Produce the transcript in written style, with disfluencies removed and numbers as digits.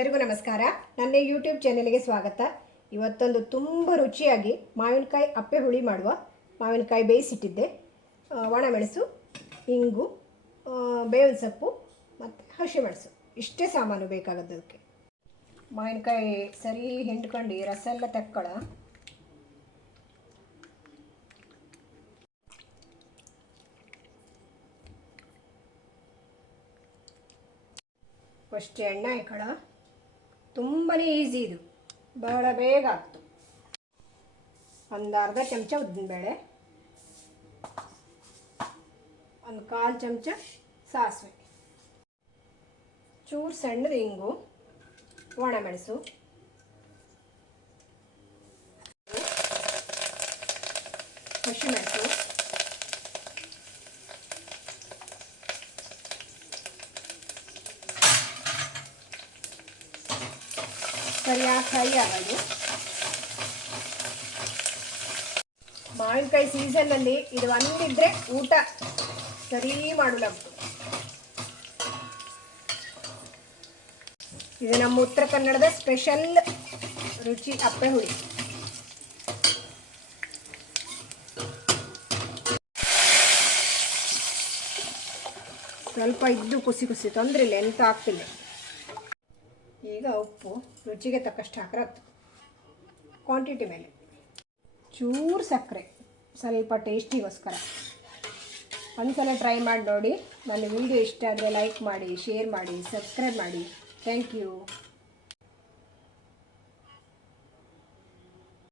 ಎಲ್ಲರಿಗೂ ನಮಸ್ಕಾರ. ನನ್ನ ಯೂಟ್ಯೂಬ್ ಚಾನೆಲ್ಗೆ ಸ್ವಾಗತ. ಇವತ್ತೊಂದು ತುಂಬ ರುಚಿಯಾಗಿ ಮಾವಿನಕಾಯಿ ಅಪ್ಪೆ ಹುಳಿ ಮಾಡುವ. ಮಾವಿನಕಾಯಿ ಬೇಯಿಸಿಟ್ಟಿದ್ದೆ, ಒಣಮೆಣಸು, ಇಂಗು, ಬೇವಿನ ಸೊಪ್ಪು ಮತ್ತು ಹಸಿಮೆಣಸು, ಇಷ್ಟೇ ಸಾಮಾನು ಬೇಕಾಗದ್ದಕ್ಕೆ. ಮಾವಿನಕಾಯಿ ಸರಿ ಹಿಂಡ್ಕೊಂಡು ರಸ ಎಲ್ಲ ತಕ್ಕೊಳ. ಫಸ್ಟ್ ಎಣ್ಣೆ ಹಾಕೊಳ್ಳ. ತುಂಬಾ ಈಸಿ ಇದು, ಬಹಳ ಬೇಗ ಆಗ್ತು. ಒಂದು ಅರ್ಧ ಚಮಚ ಉದ್ದಿನಬೇಳೆ, ಒಂದು 1/4 ಚಮಚ ಸಾಸಿವೆ, ಚೂರು ಸಣ್ಣದು ಇಂಗು, ಒಣಮೆಣಸು, ಹಸಿಮೆಣಸು, ಸರಿಯಾಗಿ ಫ್ರೈ ಆಗೋದು. ಮಾವಿನಕಾಯಿ ಸೀಸನ್ನಲ್ಲಿ ಇದು ಒಂದಿದ್ರೆ ಊಟ ಸರಿ ಮಾಡಲಾಗ್ತದೆ. ಇದು ನಮ್ಮ ಉತ್ತರ ಕನ್ನಡದ ಸ್ಪೆಷಲ್ ರುಚಿ ಅಪ್ಪೆ ಹುಳಿ. ಸ್ವಲ್ಪ ಇದ್ದು ಕುಸಿ ಕುಸಿ ತೊಂದರೆ ಇಲ್ಲ, ಎಂತ ಆಗ್ತಿಲ್ಲ. ಈಗ ಉಪ್ಪು ರುಚಿಗೆ ತಕ್ಕಷ್ಟು ಹಾಕ್ರತ್ತು, ಕ್ವಾಂಟಿಟಿ ಮೇಲೆ. ಚೂರು ಸಕ್ಕರೆ, ಸ್ವಲ್ಪ ಟೇಸ್ಟಿಗೋಸ್ಕರ. ಒಂದ್ಸಲ ಟ್ರೈ ಮಾಡಿ ನೋಡಿ. ನನ್ನ ವಿಡಿಯೋ ಇಷ್ಟ ಆದರೆ ಲೈಕ್ ಮಾಡಿ, ಶೇರ್ ಮಾಡಿ, ಸಬ್ಸ್ಕ್ರೈಬ್ ಮಾಡಿ. Thank you.